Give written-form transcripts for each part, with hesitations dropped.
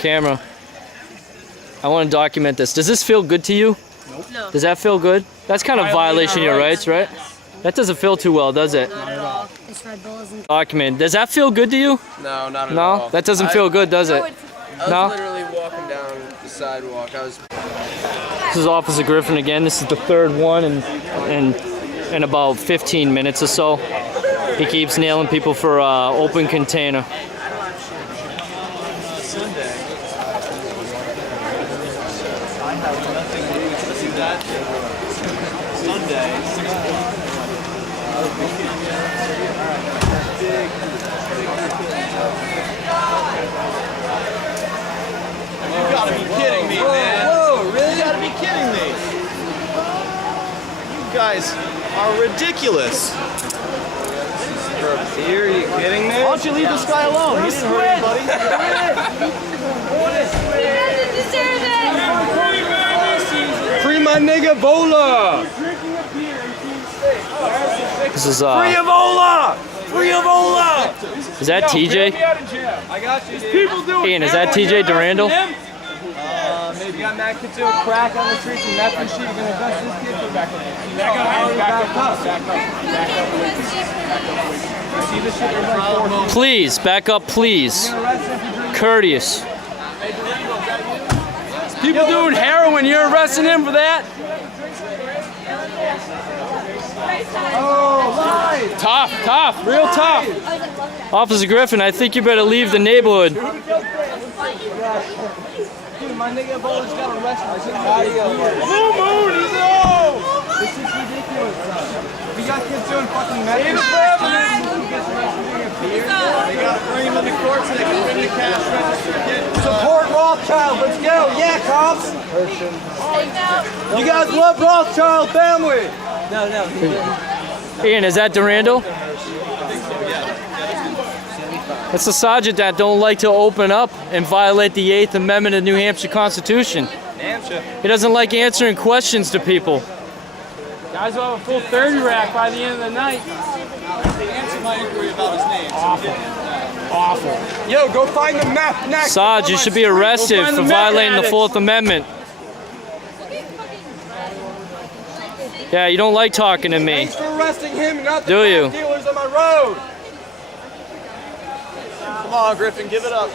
Camera. I want to document this. Does this feel good to you? Nope. No. Does that feel good? That's kind of violation of your rights, right? That doesn't feel too well, does it? Not at all. Document. Does that feel good to you? No, not at all. No? That doesn't feel good, does it? I was literally walking down the sidewalk. This is Officer Griffin again. This is the third one in about 15 minutes or so. He keeps nailing people for open container. Sunday. I have nothing to see that. Sunday, 6 o'clock. You gotta be kidding me, man. Whoa, really? You gotta be kidding me. You guys are ridiculous. Are you kidding me? Why don't you leave this guy alone? He didn't hurt anybody. Free my nigga Bola! This is Free Ebola! Free Ebola! Is that TJ? I got you, dude. Ian, is that TJ Durandal? Maybe got mad kids doing crack on the streets and meth and shit. You're gonna bust this kid for back up. Please, back up, please. Courteous. People doing heroin, you're arresting him for that? Oh, tough, real tough. Officer Griffin, I think you better leave the neighborhood. My nigga Bowler's got arrested. Blue Moon, he's low! This is ridiculous, son. We got kids doing fucking meth. They gotta bring him into court so they can bring the cash register. Support Rothschild, let's go. Yeah, cops. You guys love Rothschild family. No. Ian, is that Durandal? It's the sergeant that don't like to open up and violate the 8th Amendment of the New Hampshire Constitution. He doesn't like answering questions to people. Guys will have a full 30 rack by the end of the night. Answer my inquiry about his name. Awful. Yo, go find the meth next. Sarge, you should be arrested for violating the 4th Amendment. Yeah, you don't like talking to me. Thanks for arresting him, not the Do you? meth dealers on my road. Come on, Griffin, give it up.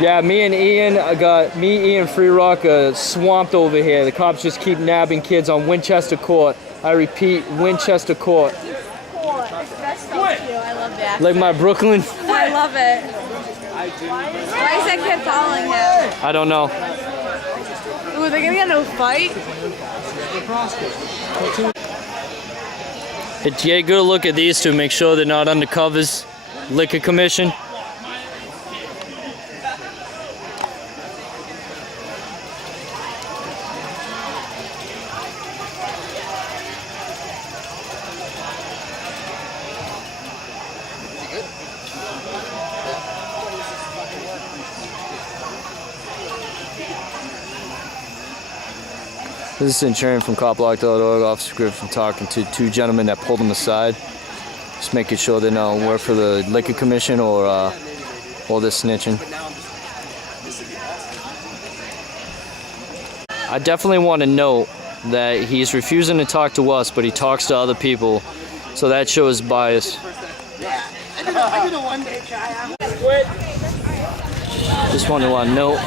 Yeah, me, Ian Free Rock swamped over here. The cops just keep nabbing kids on Winchester Court. I repeat, Winchester Court. I love that. Like my Brooklyn? I love it. Why is that kid following him? I don't know. Ooh, they're gonna get into a fight? Get a good look at these two. Make sure they're not undercovers. Liquor Commission. This is Centurion from copblock.org. Officer Griffin talking to two gentlemen that pulled him aside. Just making sure they don't work for the Liquor Commission or this snitching. I definitely want to note that he's refusing to talk to us, but he talks to other people, so that shows bias. Just want to note.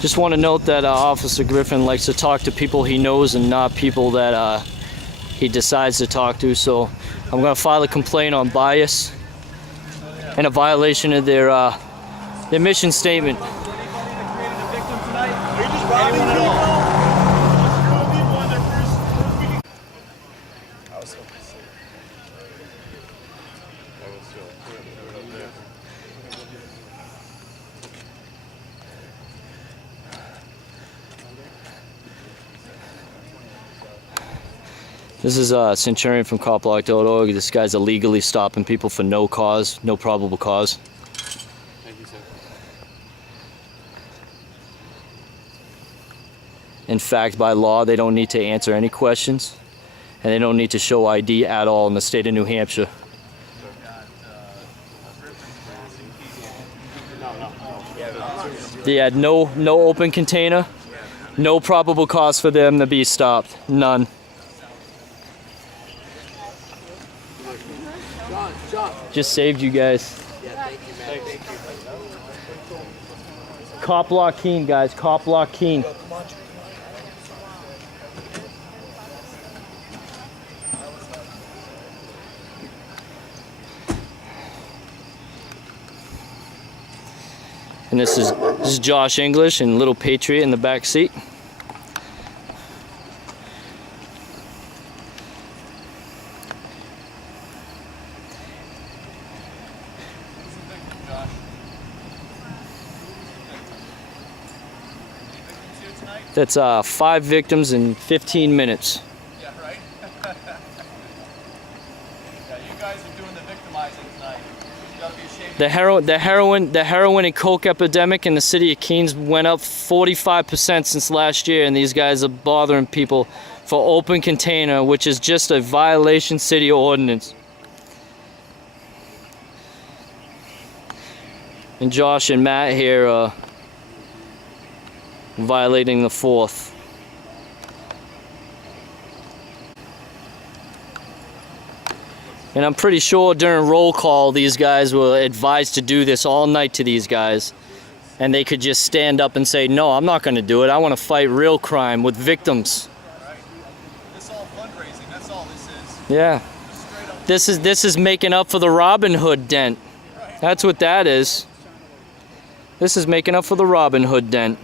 Just want to note that Officer Griffin likes to talk to people he knows and not people that he decides to talk to. So I'm going to file a complaint on bias and a violation of their mission statement. This is Centurion from copblock.org. This guy's illegally stopping people for no cause, no probable cause. Thank you, sir. In fact, by law, they don't need to answer any questions, and they don't need to show ID at all in the state of New Hampshire. They had no open container, no probable cause for them to be stopped, none. Just saved you guys. Cop Block Keene, guys. Cop Block Keene. And this is Josh English and Little Patriot in the back seat. That's 5 victims in 15 minutes. Yeah, right? Yeah, you guys are doing the victimizing tonight. You gotta be ashamed. The heroin and coke epidemic in the city of Keene went up 45% since last year, and these guys are bothering people for open container, which is just a violation city ordinance. And Josh and Matt here are violating the 4th. And I'm pretty sure during roll call these guys were advised to do this all night to these guys, and they could just stand up and say, no, I'm not going to do it. I want to fight real crime with victims. This all fundraising, that's all this is. Yeah. This is making up for the Robin Hood dent. That's what that is. This is making up for the Robin Hood dent.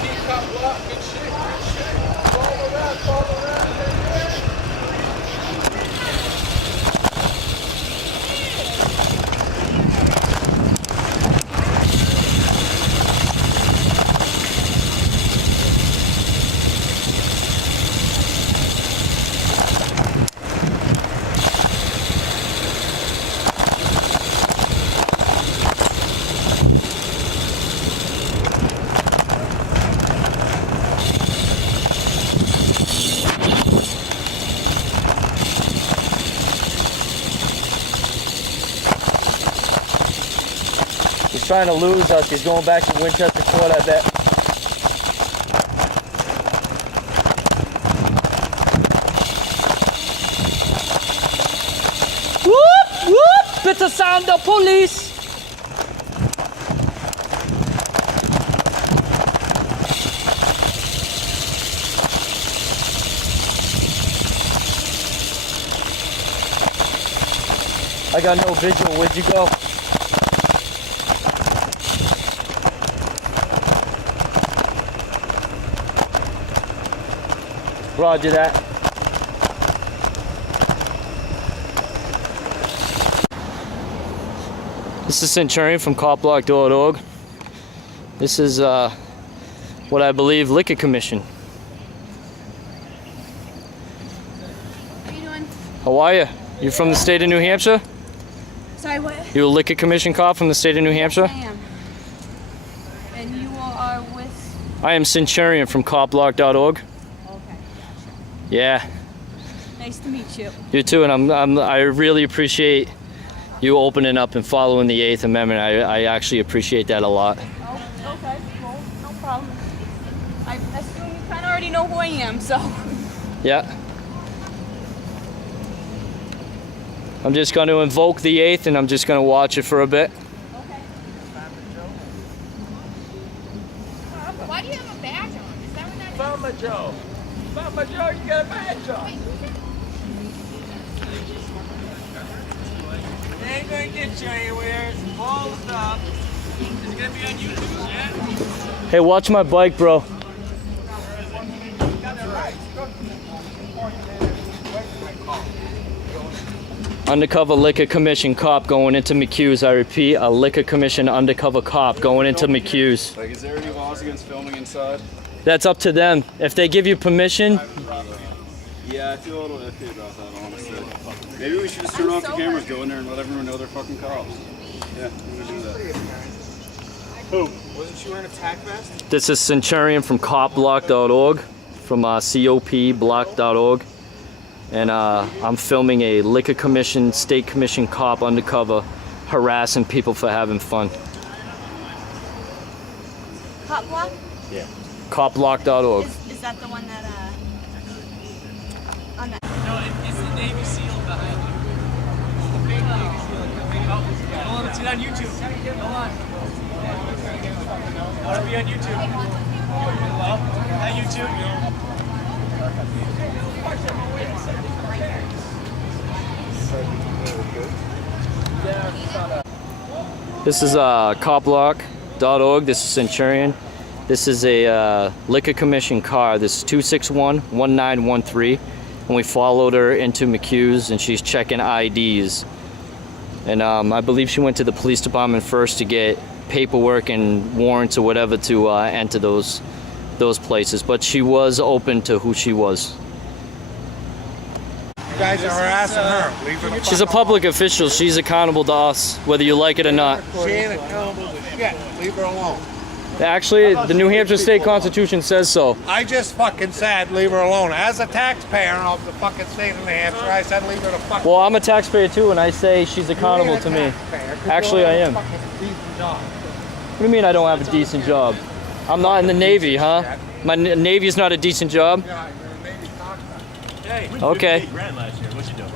Keene Cop Block, good shit, good shit. Follow around, follow around, baby. He's trying to lose us. He's going back to Winchester Court, I bet. Whoop, whoop! Bitte sound the police! I got no visual. Where'd you go? Roger that. This is Centurion from copblock.org. This is what I believe Liquor Commission. How you doing? How are you? You from the state of New Hampshire? Sorry, what? You a Liquor Commission cop from the state of New Hampshire? I am. And you are with? I am Centurion from copblock.org. Okay. Yeah. Nice to meet you. You too, and I really appreciate you opening up and following the 8th Amendment. I actually appreciate that a lot. Oh, okay. Well, no problem. I assume you kind of already know who I am, so. Yeah. I'm just going to invoke the 8th, and I'm just going to watch it for a bit. Okay. Why do you have a badge on? Is that what that is? Mama Joe. Mama Joe, you got a badge on. It ain't gonna get you anywhere. It's balls up. It's gonna be on YouTube, yeah? Hey, watch my bike, bro. Undercover liquor commission cop going into McHugh's. I repeat, a liquor commission undercover cop going into McHugh's. Like, is there any laws against filming inside? That's up to them. If they give you permission, Yeah, I feel a little iffy about that, honestly. Maybe we should just turn off the cameras, go in there, and let everyone know they're fucking cops. Yeah, we should do that. Who? Wasn't she wearing a tack vest? this is Centurion from copblock.org, from copblock.org. And I'm filming a liquor commission, state commission cop undercover harassing people for having fun. Cop block? Copblock.org. Is that the one that, on that? No, it's the Navy SEAL behind you. The fake Navy SEAL. Hold on, it's on YouTube. Hold on. I want to be on YouTube. Hello? Hi, YouTube. This is copblock.org. This is Centurion. This is a liquor commission car. This is 261-1913. And we followed her into McHugh's and she's checking IDs. And I believe she went to the police department first to get paperwork and warrants or whatever to enter those places. But she was open to who she was. You guys are harassing her. Leave her the She's a public official. She's accountable to us, whether you like it or not. She ain't accountable to shit. Leave her alone. Actually, the New Hampshire State Constitution says so. I just fucking said leave her alone. As a taxpayer of the fucking state of New Hampshire, I said leave her the fuck Well, I'm a taxpayer too, and I say she's accountable to me. Actually, I am. What do you mean I don't have a decent job? I'm not in the Navy, huh? My Navy's not a decent job? Yeah, you're a Navy contractor. Okay. $8,000 last year. What you doing?